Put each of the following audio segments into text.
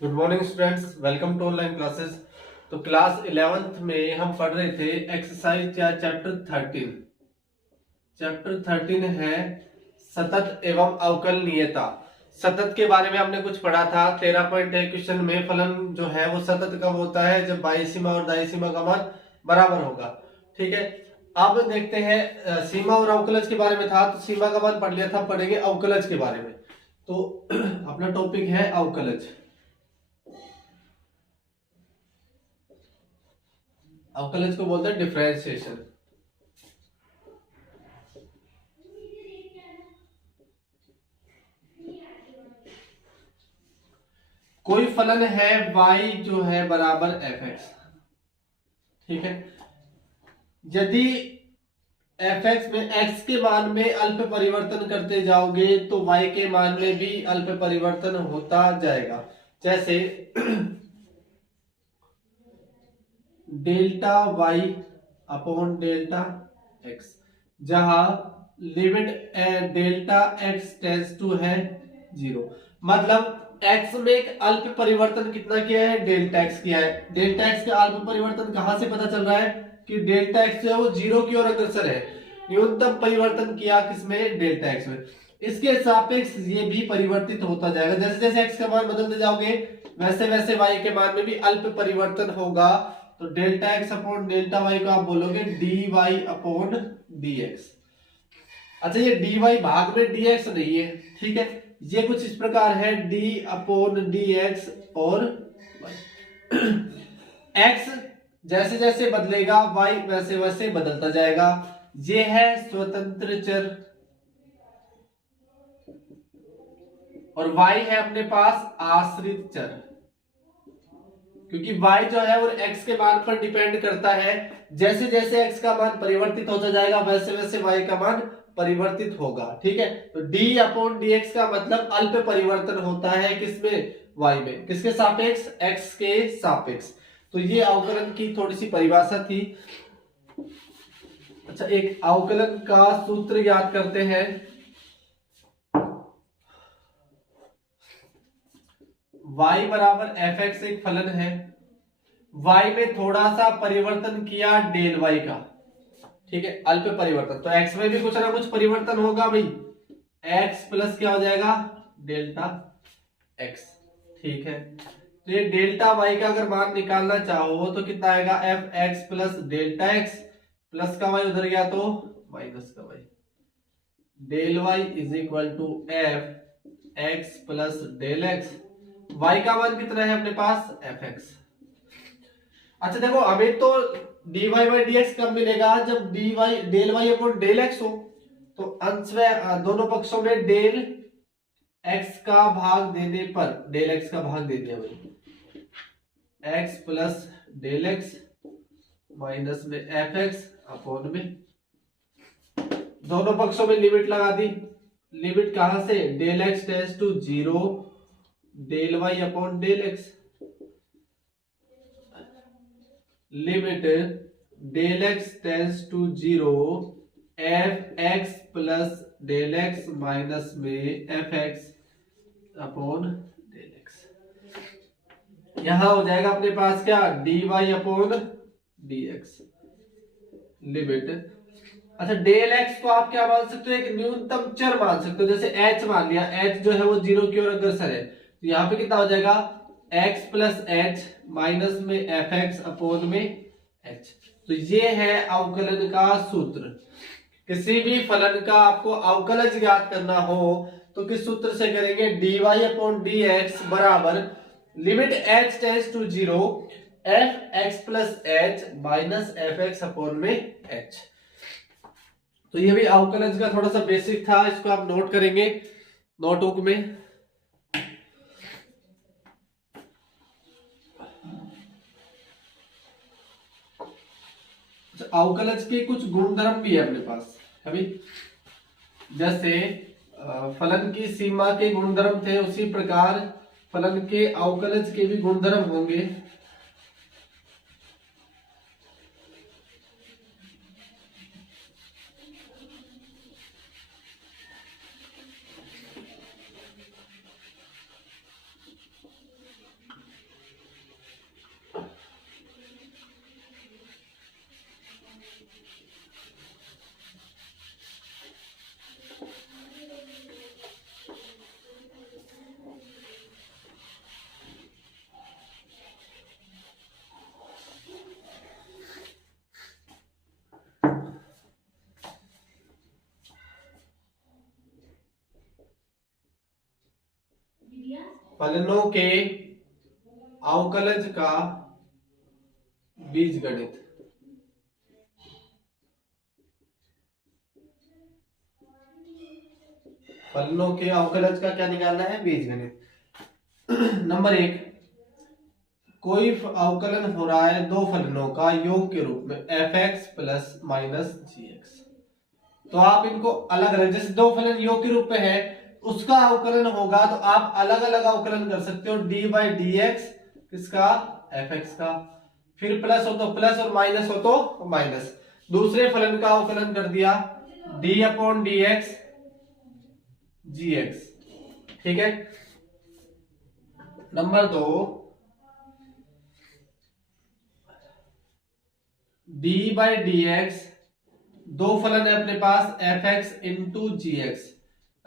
Good morning students, welcome to online classes. तो class 11th में हम पढ़ रहे थे एक्सरसाइज या चैप्टर 13 है सतत एवं अवकलनीयता। सतत के बारे में हमने कुछ पढ़ा था। 13 पॉइंट है क्वेश्चन में, फलन जो है वो सतत कब होता है, जब बाह्य सीमा और दाह्य सीमा का मान बराबर होगा। ठीक है, अब देखते हैं सीमा और अवकलज के बारे में था, तो सीमा का मान पढ़ लिया था, पढ़ेंगे अवकलज के बारे में। तो अपना टॉपिक है अवकलज। अवकलज को बोलते हैं डिफरेंशिएशन। कोई फलन है y जो है बराबर fx। ठीक है, यदि fx में x के मान में अल्प परिवर्तन करते जाओगे तो y के मान में भी अल्प परिवर्तन होता जाएगा। जैसे delta y upon delta x, जहां limit delta x tends to है 0। मतलब x में एक अल्प परिवर्तन कितना किया है, डेल्टा x किया है। डेल्टा x का अल्प परिवर्तन कहां से पता चल रहा है कि डेल्टा x जो है वो 0 की ओर अग्रसर है। न्यूनतम परिवर्तन किया किसमें, डेल्टा x में। इसके सापेक्ष ये भी परिवर्तित होता जाएगा। जैसे जैसे x का मान बदलते जाओगे वैसे वैसे y के मान में भी अल्प परिवर्तन होगा। तो delta x upon delta y को आप बोलोगे dy अपॉन dx। अच्छा, ये dy भाग में dx नहीं है। ठीक है, ये कुछ इस प्रकार है d अपॉन dx और x जैसे जैसे बदलेगा y वैसे वैसे बदलता जाएगा। ये है स्वतंत्र चर और y है अपने पास आश्रित चर। क्योंकि y जो है वो x के मान पर डिपेंड करता है। जैसे जैसे x का मान परिवर्तित होता जाएगा वैसे वैसे y का मान परिवर्तित होगा। ठीक है, तो d अपॉन dx का मतलब अल्प परिवर्तन होता है किसमें, y में। किसके सापेक्ष, x के सापेक्ष। तो ये अवकलन की थोड़ी सी परिभाषा थी। अच्छा, एक अवकलन का सूत्र याद करते हैं। y बराबर fx एक फलन है। y में थोड़ा सा परिवर्तन किया डेल y का। ठीक है, अल्प परिवर्तन, तो x में भी कुछ ना कुछ परिवर्तन होगा भाई। x प्लस क्या हो जाएगा, डेल्टा x। ठीक है, तो ये डेल्टा y का अगर मान निकालना चाहो तो कितना आएगा, f x plus delta x। Plus का y उधर गया तो माइनस का y। Del y is equal to f x plus del x. y का मान कितना है अपने पास, एफ एक्स। अच्छा देखो, हमें तो dy बाई डी एक्स कब मिलेगा, जब dy del y upon del x हो। तो अंश में दोनों पक्षों में डेल x का भाग देने पर, डेल x का भाग दे दिया भाई, x plus del x minus में एफ एक्स अपॉन में, दोनों पक्षों में लिमिट लगा दी। लिमिट कहां से, del x tends to 0 del y upon del x। Limit del x tends to 0 F x plus del X minus में F x upon del X. यहां हो जाएगा अपने पास क्या, D Y upon D X. Limit, अच्छा del X को आप क्या मान सकते हो, एक न्यूनतम चर मान सकते हो। जैसे एच मान लिया, एच जो है वो 0 की ओर अग्रसर है, तो यहाँ पे कितना हो जाएगा, x प्लस एच माइनस में एफ एक्स अपोन में h। तो ये है अवकलन का सूत्र। किसी भी फलन का आपको अवकलज ज्ञात करना हो तो किस सूत्र से करेंगे, dy अपॉन डी एक्स बराबर limit h tends to 0 F x plus h minus f x upon में h। तो ये भी अवकलज का थोड़ा सा बेसिक था, इसको आप नोट करेंगे नोटबुक में। अवकलज के कुछ गुणधर्म भी है अपने पास अभी। जैसे फलन की सीमा के गुणधर्म थे, उसी प्रकार फलन के अवकलज के भी गुणधर्म होंगे। फलनों के अवकलज का बीजगणित। फलनों के अवकलज का क्या निकालना है? बीजगणित। नंबर 1, कोई अवकलन हो रहा है दो फलनों का योग के रूप में f(x) प्लस माइनस जी(x). तो आप इनको अलग अलग, जैसे दो फलन योग के रूप में है, उसका अवकलन होगा तो आप अलग अलग अवकलन कर सकते हो। d/dx किसका? f(x) का। फिर प्लस हो तो प्लस और माइनस हो तो माइनस। दूसरे फलन का अवकलन कर दिया d/dx gx। ठीक है। नंबर 2, d/dx, दो फलन है अपने पास f(x) इंटू जी(x).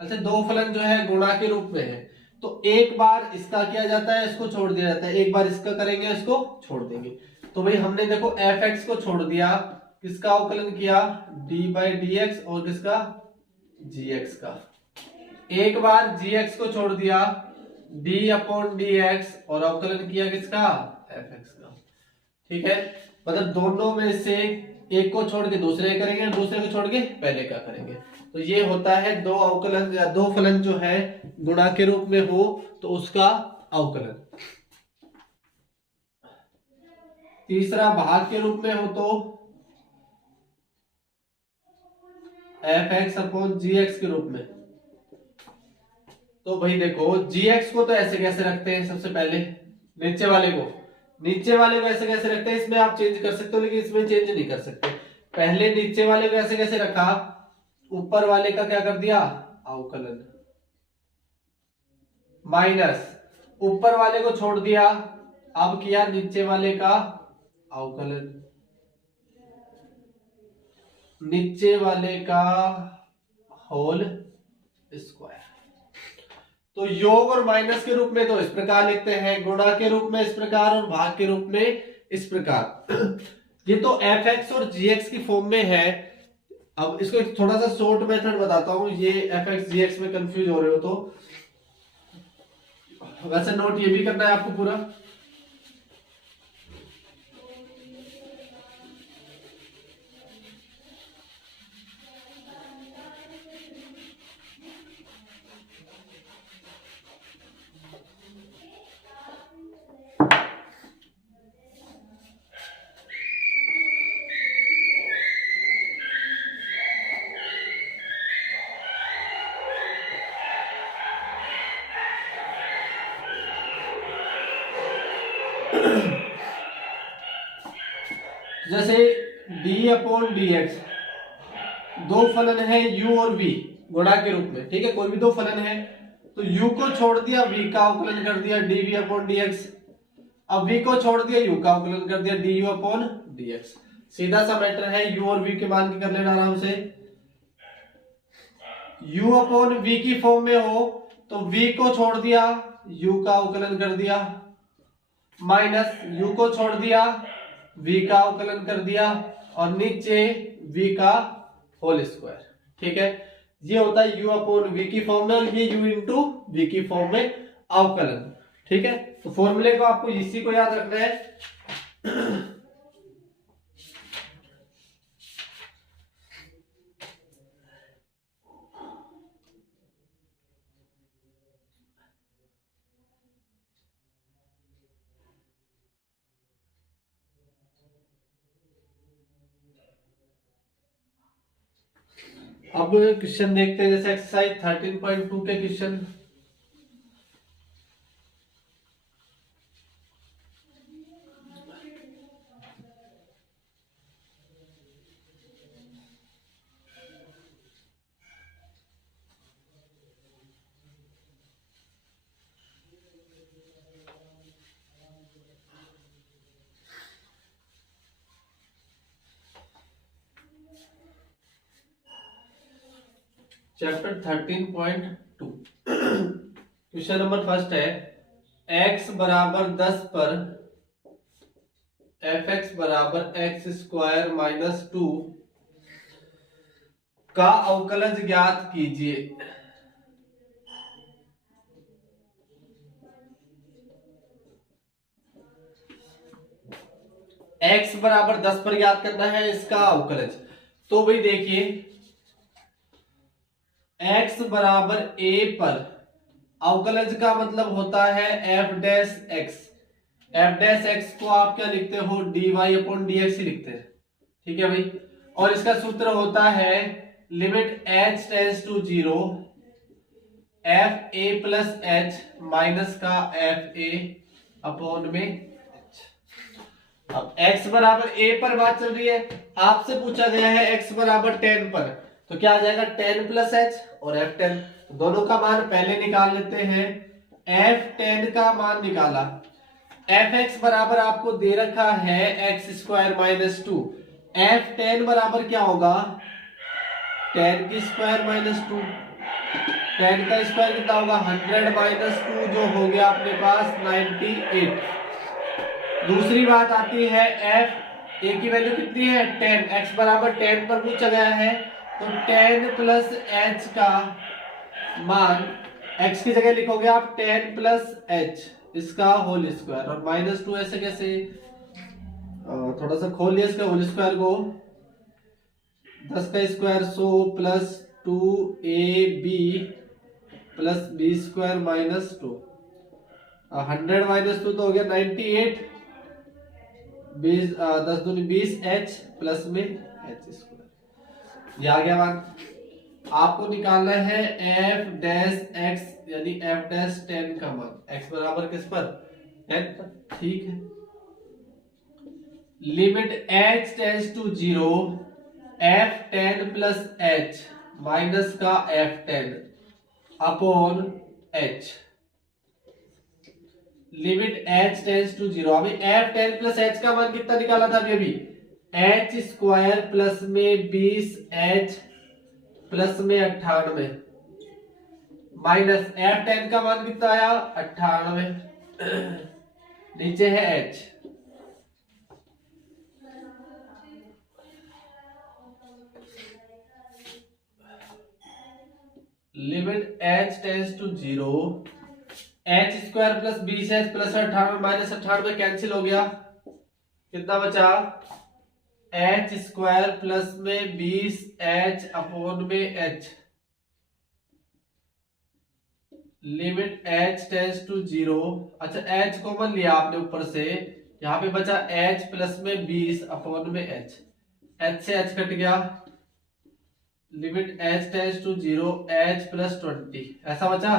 अच्छा, दो फलन जो है गुणा के रूप में है, तो एक बार इसका किया जाता है, इसको छोड़ दिया जाता है, एक बार इसका करेंगे, इसको छोड़ देंगे। तो भाई हमने देखो f(x) को छोड़ दिया, किसका अवकलन किया? d/dx और किसका? gx का। एक बार gx को छोड़ दिया, d/dx और अवकलन किया किसका? f(x) का। ठीक है, मतलब दोनों में से एक को छोड़ के दूसरे करेंगे, दूसरे को छोड़ के पहले का करेंगे। तो ये होता है दो अवकलन या दो फलन जो है गुणा के रूप में हो तो उसका अवकलन। तीसरा, भाग के रूप में हो तो f(x)/gx के रूप में। तो भाई देखो, gx को तो ऐसे कैसे रखते हैं? सबसे पहले नीचे वाले को ऐसे कैसे रखते हैं? इसमें आप चेंज कर सकते हो, लेकिन इसमें चेंज नहीं कर सकते। पहले नीचे वाले को ऐसे कैसे रखा? ऊपर वाले का क्या कर दिया? अवकलन। माइनस ऊपर वाले को छोड़ दिया, अब किया नीचे वाले का अवकलन। नीचे वाले का होल स्क्वायर। तो योग और माइनस के रूप में तो इस प्रकार लिखते हैं, गुणा के रूप में इस प्रकार और भाग के रूप में इस प्रकार। ये तो f(x) और gx की फॉर्म में है। अब इसको एक थोड़ा सा शॉर्ट मेथड बताता हूं, ये f(x) gx में कंफ्यूज हो रहे हो तो वैसे नोट ये भी करना है आपको पूरा। जैसे d/dx, दो फलन है u और v गुणा के रूप में। ठीक है, कोई भी दो फलन है तो u को छोड़ दिया, v का अवकलन कर दिया dv/dx। अब v को छोड़ दिया, u का अवकलन कर दिया du/dx। सीधा सा मैटर है, u और v के मान के कर लेना आराम से। u/v की फॉर्म में हो तो v को छोड़ दिया, u का अवकलन कर दिया, माइनस u को छोड़ दिया, v का अवकलन कर दिया, और नीचे v का होल स्क्वायर। ठीक है, ये होता है u/v की फॉर्म में, और ये u इंटू v की फॉर्म में अवकलन। ठीक है, तो फॉर्मूले को आपको इसी को याद रखना है। अब क्वेश्चन देखते हैं, जैसे एक्सरसाइज 13.2 के question. Chapter 13.2 question number first है, x बराबर 10 पर f(x) बराबर x² - 2 का अवकलज ज्ञात कीजिए। x बराबर 10 पर याद करना है इसका अवकलज। तो भाई देखिए x बराबर a पर अवकलज का मतलब होता है f dash x। f dash x को आप क्या लिखते हो, dy अपॉन dx ही लिखते हैं, ठीक है भाई। और इसका सूत्र होता है limit h tends to 0 f a plus h minus का एफ ए अपॉन में एच। अब x बराबर a पर बात चल रही है, आपसे पूछा गया है x बराबर 10 पर, तो क्या आ जाएगा 10 प्लस एच और f10, दोनों का मान पहले निकाल लेते हैं। f10 का मान निकाला, fx बराबर आपको दे रखा है एक्स स्क्वायर माइनस 2, f10 बराबर क्या होगा 10 की स्क्वायर माइनस 2, 10 का स्क्वायर कितना होगा 100 माइनस 2 जो हो गया अपने पास 98। दूसरी बात आती है f a की वैल्यू कितनी है 10, x बराबर 10 पर पूछा गया है, तो 10 प्लस h का मान x की जगह लिखोगे आप 10 प्लस h इसका होल स्क्वायर, और माइनस 2 ऐसे कैसे, थोड़ा सा खोल लिया इसका होल स्क्वायर को, 10 का square 100 plus 2ab plus b square minus 2, 100 minus 2 तो हो गया 98, 20 10 दूनी 20 h प्लस में h स्क्वायर, ये आ गया मान। आपको निकालना है f डैश x यानी f डैश 10 का मान, x बराबर किस पर 10 पर, ठीक है। Limit h tends to 0 f10 plus h minus का f10 upon h, limit h tends to 0। अभी f10 प्लस h का मान कितना निकाला था अभी h स्क्वायर प्लस में 20h प्लस में 98 माइनस f10 का मान कितना आया 98, नीचे है h, limit h tends to 0 h square plus 20h plus 98 minus 98 cancel हो गया, कितना बचा h स्क्वायर प्लस में 20h अपॉन में h, limit h tends to 0। अच्छा h कॉमन लिया आपने ऊपर से, यहाँ पे बचा h प्लस में 20 अपॉन में h, h से h कट गया, limit h tends to 0 h plus 20 ऐसा बचा।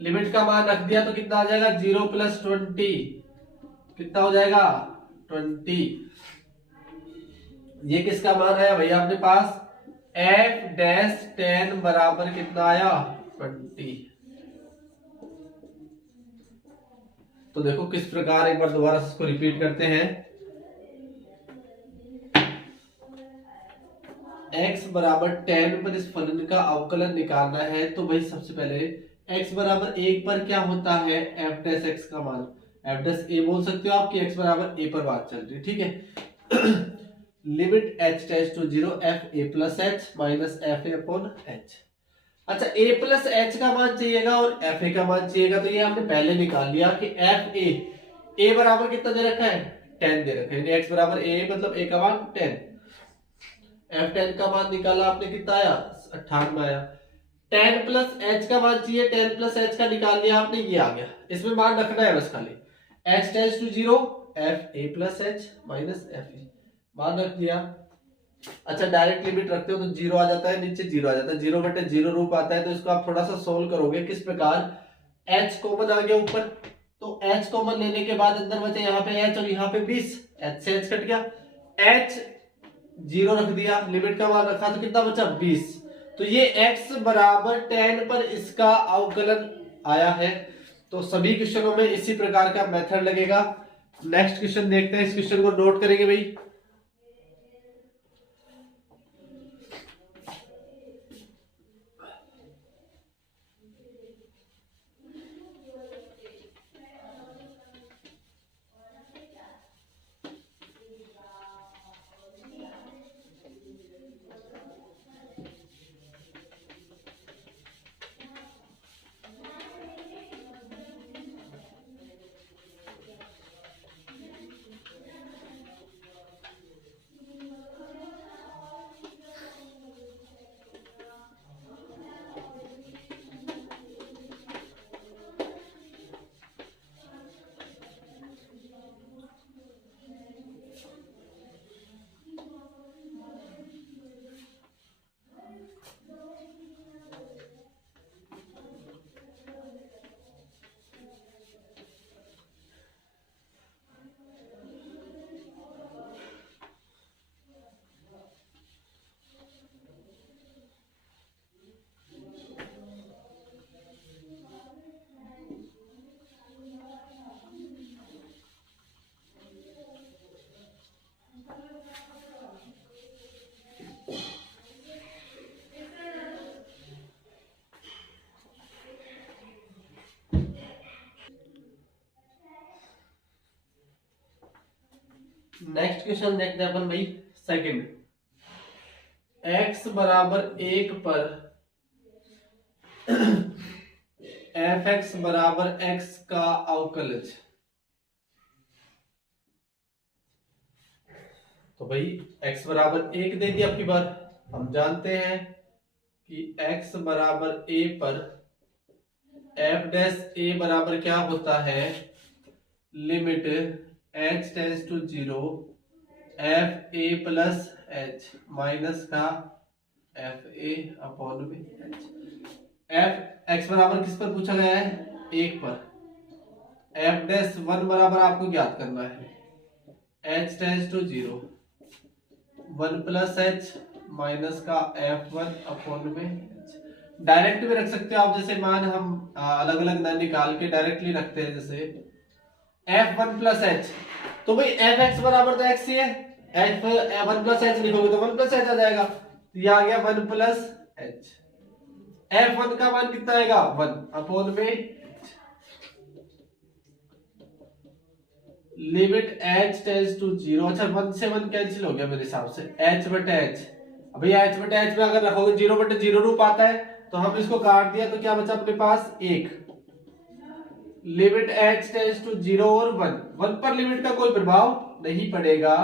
लिमिट का मान रख दिया तो कितना आ जाएगा 0 प्लस 20 कितना हो जाएगा 20। ये किसका मान आया भैया अपने पास f डैश 10 बराबर कितना आया 20। तो देखो किस प्रकार, एक बार दोबारा इसको रिपीट करते हैं। x बराबर 10 पर इस फलन का अवकलन निकालना है, तो भाई सबसे पहले x बराबर 1 पर क्या होता है f डैश x का मान, f डैश a बोल सकते हो आपकी, x बराबर a पर बात चल रही है, ठीक है। Limit h tends to 0 f a plus h minus f a upon h। अच्छा a प्लस h का मान चाहिएगा और f a का मान चाहिएगा, तो ये हमने पहले निकाल लिया कि f a बराबर कितना दे रखा है 10 दे रखा है, x बराबर a मतलब a का मान 10, f10 का मान निकाला आपने कितना आया 98 आया, 10 प्लस h का मान चाहिए, 10 प्लस h का निकाल लिया आपने, ये आ गया, इसमें मान रखना है बस खाली, h tends to 0 f a plus h minus f a मान रख दिया। अच्छा डायरेक्ट लिमिट रखते हो तो 0 आ जाता है, नीचे 0 आ जाता है, 0 बटे 0 रूप आता है, तो इसको आप थोड़ा सा सोल्व करोगे किस प्रकार, h कॉमन आ गया ऊपर, तो h कॉमन लेने के बाद अंदर बचे यहाँ पे h और यहाँ पे 20, h से h कट गया, h 0 रख दिया, लिमिट का मान रखा तो कितना बचा 20, तो ये x बराबर 10 पर इसका अवकलन आया है। तो सभी क्वेश्चनों में इसी प्रकार का मेथड लगेगा। नेक्स्ट क्वेश्चन देखते हैं, इस क्वेश्चन को नोट करेंगे भाई। नेक्स्ट क्वेश्चन देखते हैं अपन भाई सेकंड। x बराबर 1 पर एफ एक्स बराबर x का अवकलज। तो भाई x बराबर 1 दे दिया आपकी बार। हम जानते हैं कि x बराबर a पर f डैश a बराबर क्या होता है, limit h tends to 0 f a plus h minus का एफ ए अपॉन में एच। एफ एक्स बराबर किस पर पूछा गया है, 1 पर। एफ डैश 1 बराबर आपको ज्ञात करना है, h tends to 0 1 plus h minus का f1 अपॉन में h। डायरेक्ट भी रख सकते हो आप, जैसे मान हम अलग अलग ना निकाल के डायरेक्टली रखते हैं, जैसे f1 प्लस एच। तो भाई एफ एक्स बराबर तो एक्स ही है, एफ 1 प्लस एच लिखोगे तो 1 प्लस एच आ जाएगा, तो ये आ गया 1 प्लस एच। f1 का मान कितना आएगा, 1 अपॉन में लिमिट h टेंस टू 0। अच्छा 1 से 1 कैंसिल हो गया मेरे हिसाब से, h बटे h। अब भैया h बटे h में अगर रखोगे 0 बटे 0 रूप आता है, तो हम इसको काट दिया तो क्या बचा अपने पास 1। लिमिट h टेंस टू 0 और 1 पर लिमिट का कोई प्रभाव नहीं पड़ेगा,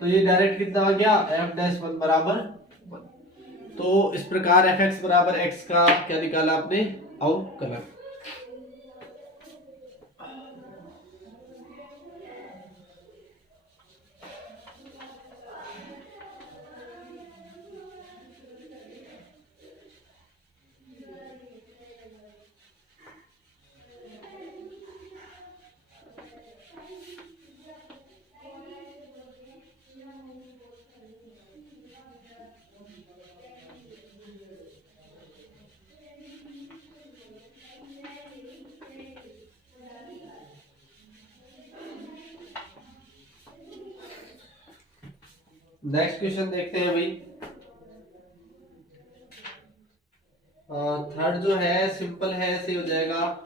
तो ये डायरेक्ट कितना आ गया, f डैश 1 बराबर 1। तो इस प्रकार एफ एक्स बराबर एक्स का क्या निकाला आपने, अवकलन। नेक्स्ट क्वेश्चन देखते हैं भाई। थर्ड जो है सिंपल है, ऐसे हो जाएगा।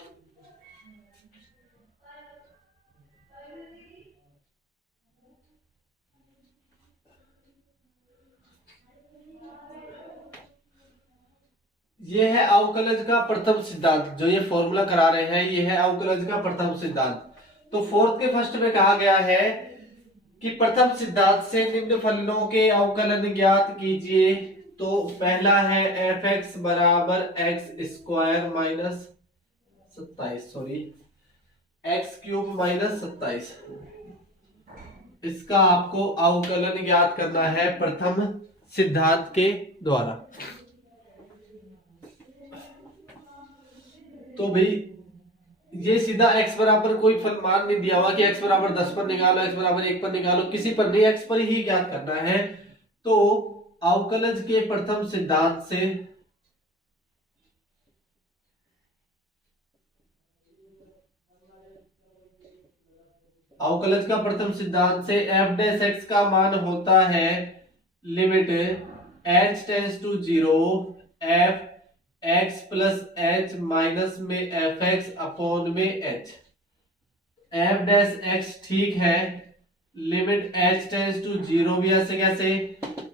ये है अवकलज का प्रथम सिद्धांत, जो ये फॉर्मूला करा रहे हैं ये है अवकलज का प्रथम सिद्धांत। तो फोर्थ के फर्स्ट में कहा गया है कि प्रथम सिद्धांत से निम्न फलनों के अवकलन ज्ञात कीजिए। तो पहला है एफ एक्स बराबर x square minus 27, sorry x cube minus 27। इसका आपको अवकलन ज्ञात करना है प्रथम सिद्धांत के द्वारा। तो भाई ये सीधा x बराबर कोई फल मान नहीं दिया हुआ कि x बराबर 10 पर निकालो, x बराबर 1 पर निकालो, किसी पर नहीं, x पर ही ज्ञात करना है। तो अवकलज के प्रथम सिद्धांत से अवकलज का प्रथम सिद्धांत से f डैश x का मान होता है limit h tends to 0 f x plus h minus में एफ एक्स अपॉन में h। f डैश x ठीक है, लिमिट h टेंस टू 0 भी ऐसे कैसे,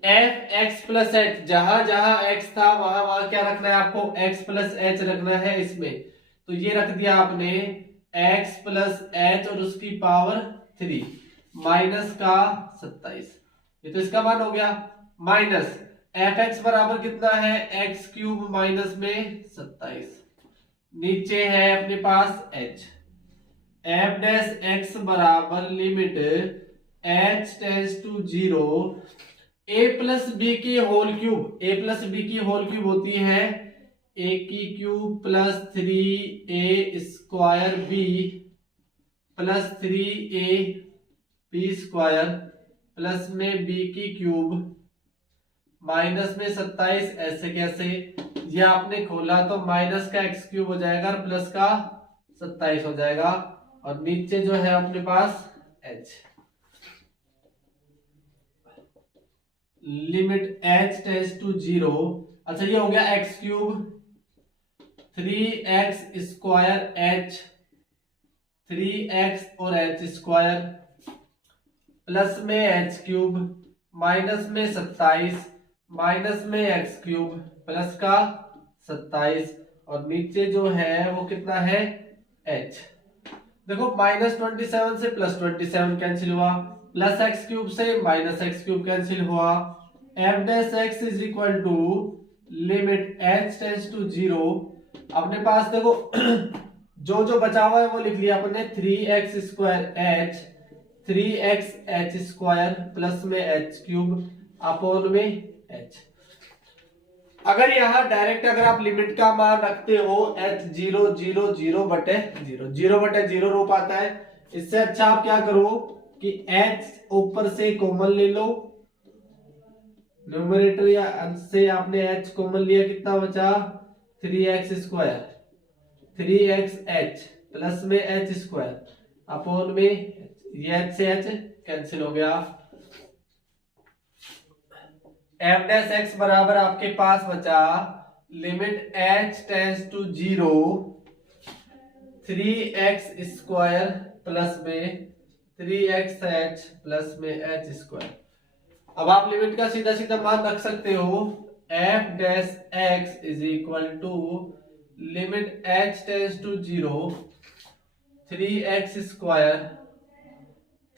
f x प्लस h, जहां जहां x था वहां वहां क्या रखना है आपको, x प्लस h रखना है इसमें। तो ये रख दिया आपने x प्लस h और उसकी पावर 3 माइनस का 27। ये तो इसका मान हो गया, माइनस एफ एक्स बराबर कितना है, एक्स क्यूब माइनस में 27। नीचे है अपने पास h। एफ डैश एक्स बराबर limit h tends to 0 a plus B की whole cube, a plus B की होल क्यूब होती है a की cube plus 3a square b plus 3a b square plus में b की क्यूब माइनस में 27। ऐसे कैसे, ये आपने खोला तो माइनस का एक्स क्यूब हो जाएगा और प्लस का 27 हो जाएगा, और नीचे जो है अपने पास h। Limit h tends to 0। अच्छा ये हो गया x cube 3x square h, 3x और h स्क्वायर प्लस में एच क्यूब माइनस में 27 माइनस में एक्स क्यूब प्लस का 27 और नीचे जो है वो कितना है एच। देखो -27 से +27 कैंसिल हुआ, प्लस एक्स क्यूब से माइनस एक्स क्यूब कैंसिल हुआ। F dash x is equal to limit h tends to 0। अपने पास देखो जो जो बचा हुआ है वो लिख लिया अपने 3x² h 3x h² plus में h क्यूब अपॉन में h। अगर यहाँ डायरेक्ट अगर आप लिमिट का मान रखते हो h 0 0 0 बटे 0 0 बटे 0 रूप आता है, इससे अच्छा आप क्या करो कि h ऊपर से कॉमन ले लो, न्यूमरेटर या अंश से आपने h कॉमन लिया, कितना बचा 3x² 3xh प्लस में h² अपॉन में ये h से h कैंसिल हो गया। एफ डैश एक्स बराबर आपके पास बचा limit h tends to 0 3x² plus में 3xh प्लस में h²। अब आप लिमिट का सीधा सीधा मान रख सकते हो, f dash x is equal to limit h tends to 0 3x²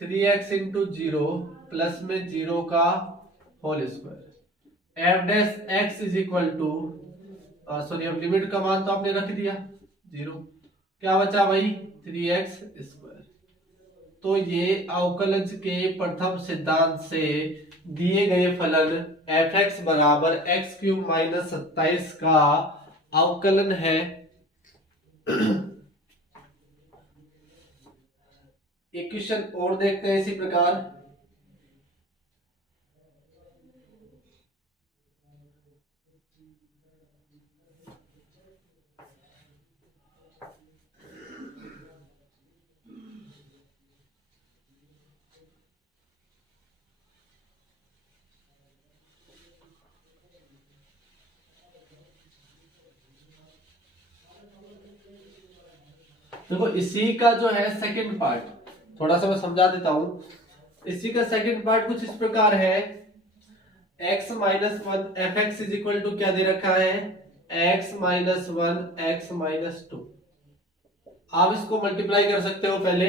3x into 0 plus में 0 का whole square. F dash x is equal to sorry अब लिमिट का मान तो आपने रख दिया 0, क्या बचा भाई 3x²। तो ये अवकलज के प्रथम सिद्धांत से दिए गए फलन एफ एक्स बराबर एक्स क्यूब माइनस 27 का अवकलन है। एक क्वेश्चन और देखते हैं इसी प्रकार। देखो इसी का जो है सेकंड पार्ट थोड़ा सा मैं समझा देता हूं। इसी का सेकंड पार्ट कुछ इस प्रकार है, x minus 1 f x is equal to क्या दे रखा है x माइनस 1 x माइनस 2। आप इसको मल्टीप्लाई कर सकते हो, पहले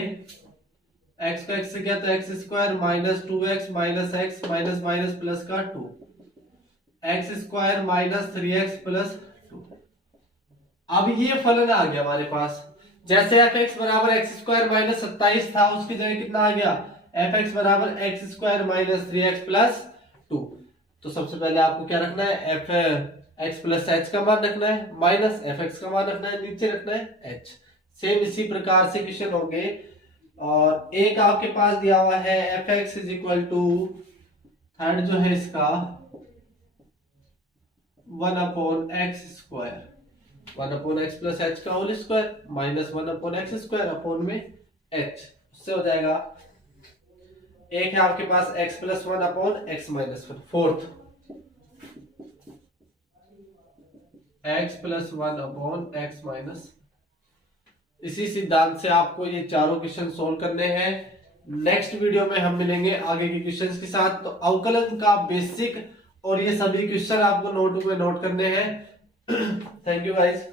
x का x से क्या था x² minus 2x minus x minus minus plus का 2 x² माइनस 3x प्लस 2। अब ये फलन आ गया हमारे पास, जैसे एफ एक्स बराबर x² माइनस 27 था उसकी जगह कितना आ गया एफ एक्स बराबर x² माइनस 3x प्लस 2। तो सबसे पहले आपको क्या रखना है एफ एक्स प्लस एच का मान रखना है माइनस एफ एक्स का मान रखना है, नीचे रखना है h। सेम इसी प्रकार से क्वेश्चन होंगे। और एक आपके पास दिया हुआ है f x is equal to third जो है इसका 1/x² 1/x प्लस h का whole square minus 1/x² upon में h, उससे हो जाएगा। एक है आपके पास x plus 1 upon x minus 1, fourth x plus 1 upon x minus. इसी सिद्धांत से आपको ये चारों क्वेश्चन सोल्व करने हैं। नेक्स्ट वीडियो में हम मिलेंगे आगे के क्वेश्चंस के साथ। तो अवकलन का बेसिक और ये सभी क्वेश्चन आपको नोटबुक में नोट करने हैं। Thank you guys.